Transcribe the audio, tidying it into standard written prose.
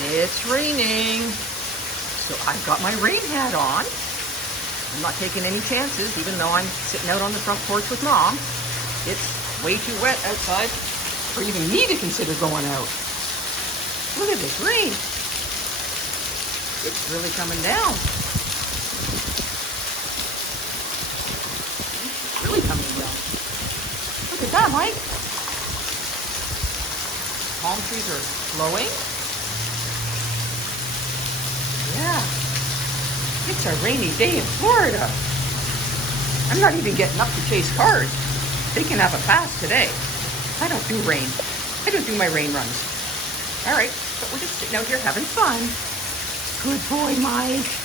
It's raining. So I've got my rain hat on. I'm not taking any chances, even though I'm sitting out on the front porch with Mom. It's way too wet outside for even me to consider going out. Look at this rain. It's really coming down. It's really coming down. Look at that, Mike. Palm trees are flowing. Yeah. It's a rainy day in Florida. I'm not even getting up to chase cars. They can have a pass today. I don't do rain. I don't do my rain runs. All right, but we're just sitting out here having fun. Good boy, Mike.